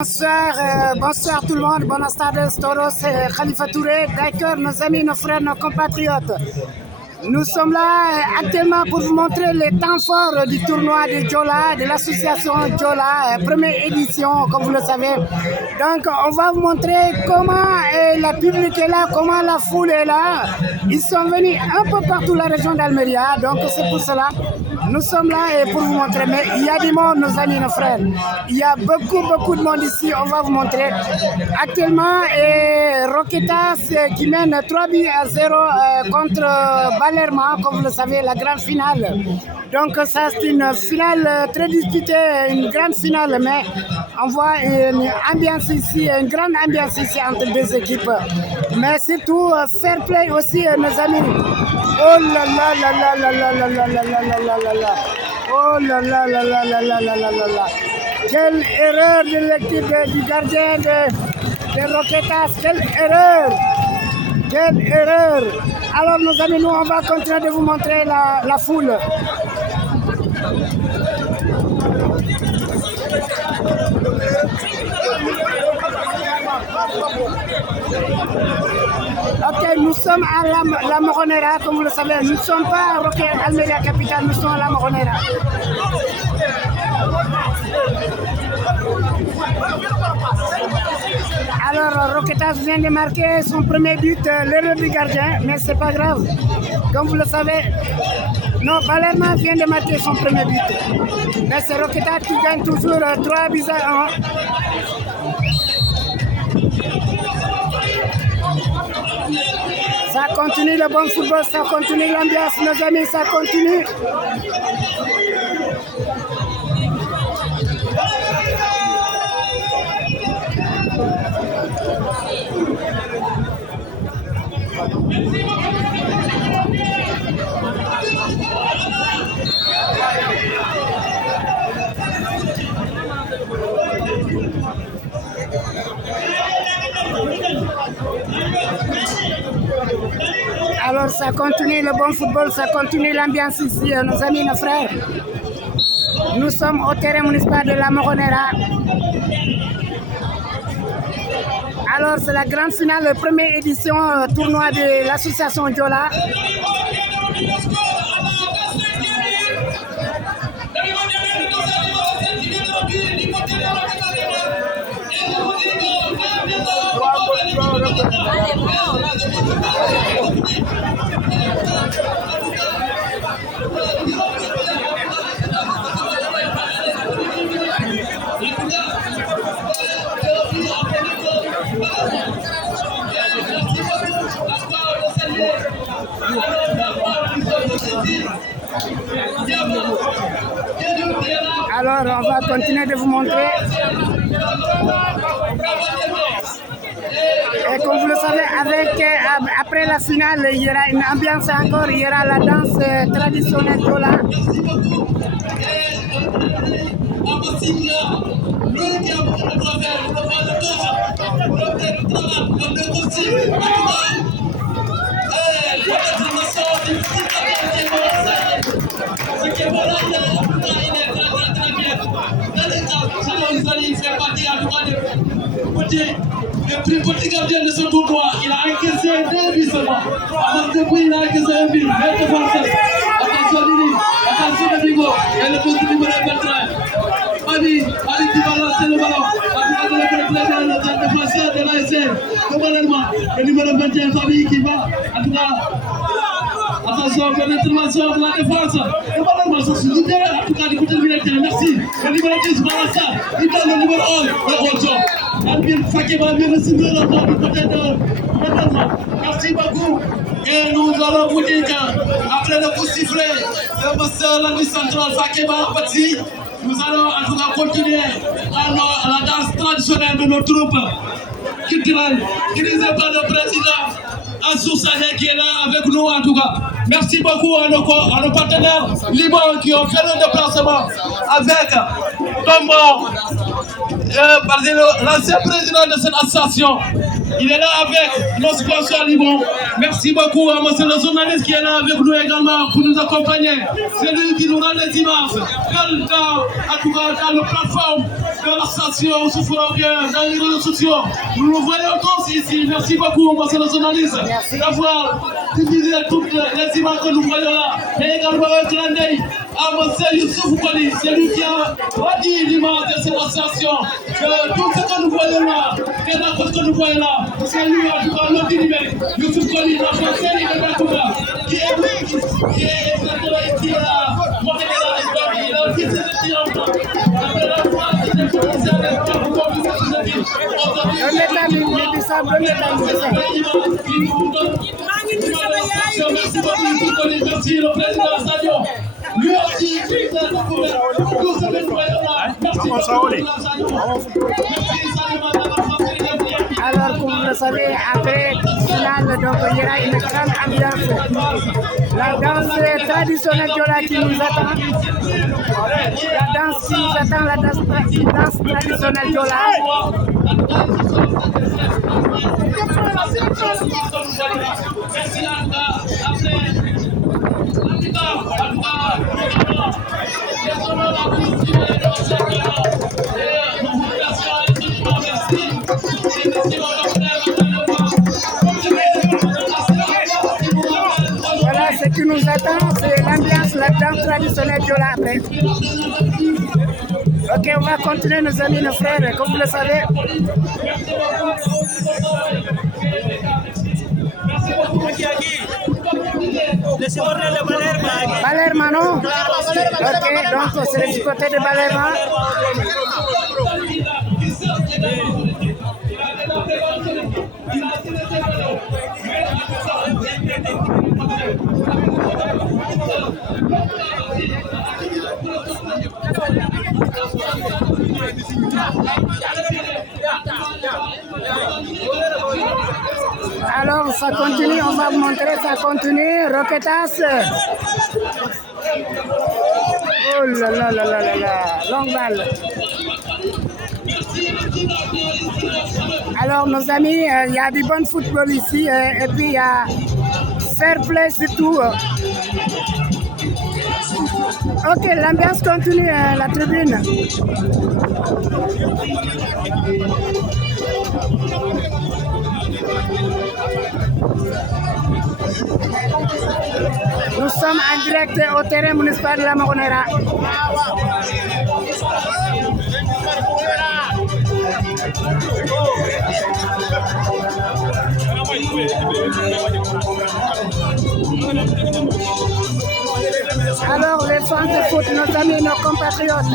Bonsoir tout le monde, bonsoir Stades Toros, c'est Khalifa Touré, d'accord, nos amis, nos frères, nos compatriotes. Nous sommes là actuellement pour vous montrer les temps forts du tournoi de Diola, de l'association Diola, première édition, comme vous le savez. Donc, on va vous montrer comment la public est là, comment la foule est là. Ils sont venus un peu partout la région d'Almeria, donc c'est pour cela. Nous sommes là et pour vous montrer, mais il y a du monde, nos amis, nos frères. Il y a beaucoup de monde ici, on va vous montrer. Actuellement, Roquetas qui mène 3-0 contre Balerma, comme vous le savez, la grande finale. Donc ça c'est une finale très disputée, une grande finale, mais on voit une ambiance ici, une grande ambiance ici entre deux équipes. Mais surtout, fair play aussi, nos amis. Oh là là là là là là là là là là là là là. Oh là là là là là là là là là. Quelle erreur de l'équipe du gardien de Roquetas, quelle erreur! Quelle erreur! Alors nos amis, nous on va continuer de vous montrer la foule. Ok, nous sommes à la Moronera, comme vous le savez. Nous ne sommes pas à Roque Almeria Capitale, nous sommes à la Moronera. Alors, Roquetas vient de marquer son premier but, l'erreur du gardien, mais c'est pas grave. Comme vous le savez, non, Balerma vient de marquer son premier but. Mais c'est Roquetas qui gagne toujours 3 buts à 1. Ça continue le bon football, ça continue l'ambiance, nos amis, ça continue. Alors ça continue le bon football, ça continue l'ambiance ici, nos amis, nos frères. Nous sommes au terrain municipal de la Moronera. Alors c'est la grande finale, la première édition tournoi de l'association Diola. Alors on va continuer de vous montrer. Et comme vous le savez, après la finale, il y aura une ambiance encore, il y aura la danse traditionnelle Diola. Le plus petit gardien de ce tournoi, il a encaissé 2 buts seulement. Alors depuis, il a encaissé un but. Le défenseur. Attention Lili, attention le Bigo. Et le poste numéro 23. Ali qui va lancer le ballon. Le défenseur de l'ASC. Le numéro 21, Fabi qui va. En tout cas, attention, pour l'intervention de la défense. Le ballon va se libérer. En tout cas, du côté du militaire. Merci. Le numéro 10, Malassa. Il donne le numéro 11, le Rojo. Albin Fakeba vient de signer le temps du côté de Balerma. Merci beaucoup. Et nous allons vous dire qu'après le coup sifflé, le monsieur la nuit centrale Fakeba parti. Nous allons en tout cas continuer à la danse traditionnelle de nos troupes culturelles, dirigées par le président Assou Sahé qui est là avec nous en tout cas. Merci beaucoup à nos partenaires libres qui ont fait le déplacement avec Tombo, l'ancien président de cette association. Il est là avec nos sponsors libres. Merci beaucoup à monsieur le journaliste qui est là avec nous également pour nous accompagner. C'est lui qui nous rend les images. En tout cas, dans la plateforme que la station se fera bien dans les réseaux sociaux. Nous le voyons tous ici. Merci beaucoup, monsieur le journaliste, d'avoir diffusé toutes les images que nous voyons là. Et également un clin d'œil à monsieur Youssouf Koli, c'est lui qui a dit l'image de cette station. Que tout ce que nous voyons là, que ce que nous voyons là, c'est lui en tout cas le numérique. Youssouf Koli, notre ancien Ibekouba, qui est exactement ici là. Il a aussi été après la fois, il est commencé à être merci le président Sadio. Lui aussi, tout ce que nous voyons là. Merci Alors, comme vous le savez, après finale, donc il y aura une grande ambiance. La danse traditionnelle Diola qui nous attend. La danse qui nous attend, la danse traditionnelle Diola. Voilà ce qui nous attend, c'est l'ambiance, la danse traditionnelle Diola après. Ok, on va continuer nos amis, nos frères, comme vous le savez. Balerma, non? Ok, donc c'est du côté de Balerma. Alors ça continue, on va vous montrer, ça continue, Roquetas. Oh là là là là là là, longue balle. Alors nos amis, il y a du bon football ici et puis il y a fair play surtout. Ok, l'ambiance continue, la tribune. Nous sommes en direct au terrain municipal de la Moronera. Alors les fans de foot, nos amis, nos compatriotes.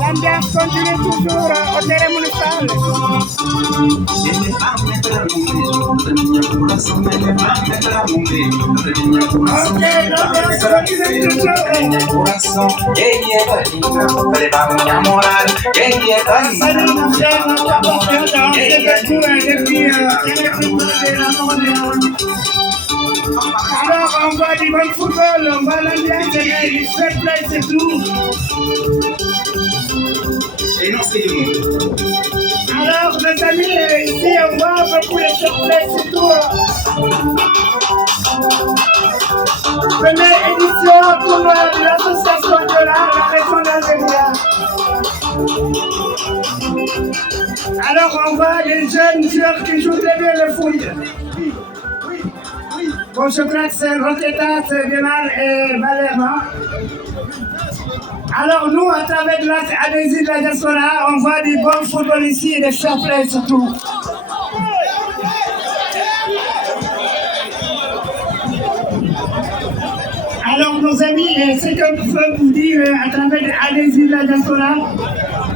L'ambiance continue toujours au terrain municipal. Alors on voit du bon football, on voit l'ambiance, il fait play, c'est tout. Et non, c'est du monde. Alors, mes amis, ici, on voit beaucoup de surprises, c'est tout. Première édition, tournoi de l'association de la région d'Algérie. Alors, on voit les jeunes joueurs qui jouent très bien le foot. Bon, je crois que c'est Roquetas, Guémar et Balerma. Alors nous, à travers de l'adhésion de la diaspora, on voit du bon football ici et des fair play surtout. Alors nos amis, ce que je peux vous dire à travers de l'adhésion de la diaspora,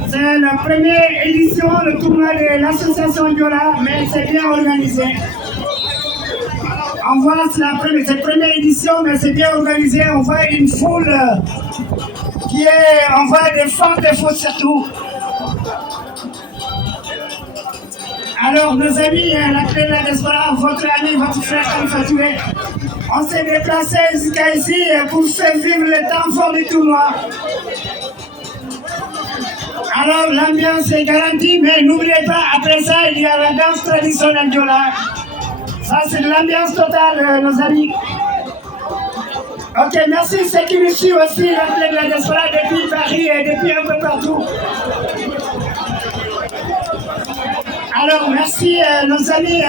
c'est la première édition, le tournoi de l'association Diola, mais c'est bien organisé. On voit cette première édition, mais c'est bien organisé. On voit une foule on voit des femmes de foot surtout. Alors, nos amis, la clé de la diaspora, votre ami, votre frère Khalifa Touré, on s'est déplacé jusqu'à ici pour faire vivre le temps fort du tournoi. Alors, l'ambiance est garantie, mais n'oubliez pas, après ça, il y a la danse traditionnelle Diola. Ça, c'est de l'ambiance totale, nos amis. Ok, merci, c'est qui nous suit aussi, la clé de la diaspora, depuis Paris et depuis un peu partout. Alors, merci, nos amis,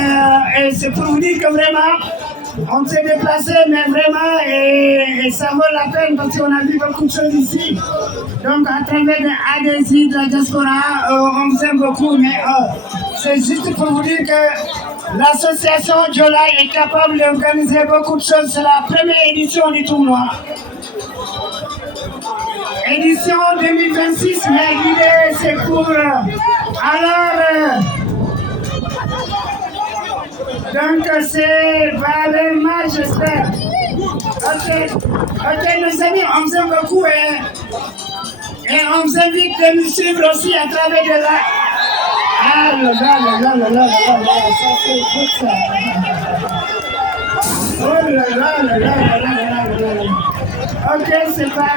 et c'est pour vous dire que vraiment, on s'est déplacé, mais vraiment, et ça vaut la peine parce qu'on a vu beaucoup de choses ici. Donc, à travers des ADSI de la diaspora, on vous aime beaucoup, mais c'est juste pour vous dire que l'association Diola est capable d'organiser beaucoup de choses. C'est la première édition du tournoi. Édition 2026, mais l'idée, c'est pour... donc, c'est Valéma, j'espère. Ok, nos amis, on vous aime beaucoup et on vous invite de nous suivre aussi à travers de la... Ah là, ça c'est good ça. Oh là. Ok, c'est pas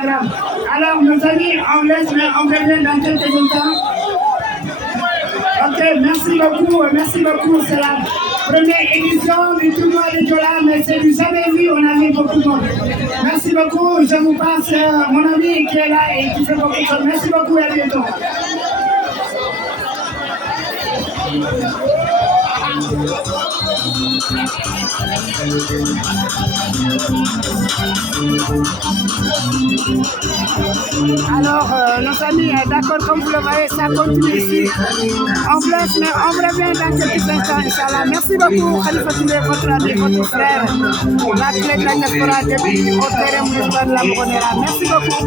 grave. Alors, nos amis, on laisse, mais on revient dans quelques instants. Ok, merci beaucoup. C'est la première édition du tournoi de Diola, mais c'est du jamais vu, on a vu beaucoup de monde. Merci beaucoup, je vous passe mon ami qui est là et qui fait beaucoup de choses. Merci beaucoup et à bientôt. Alors, nos amis, d'accord, comme vous le voyez, ça continue ici. On blesse, mais on revient dans quelques instants, Inch'Allah. Merci beaucoup, Khalifa Touré, votre ami, votre frère, la clé de la diaspora depuis au terrain municipal de la Moronera. Merci beaucoup.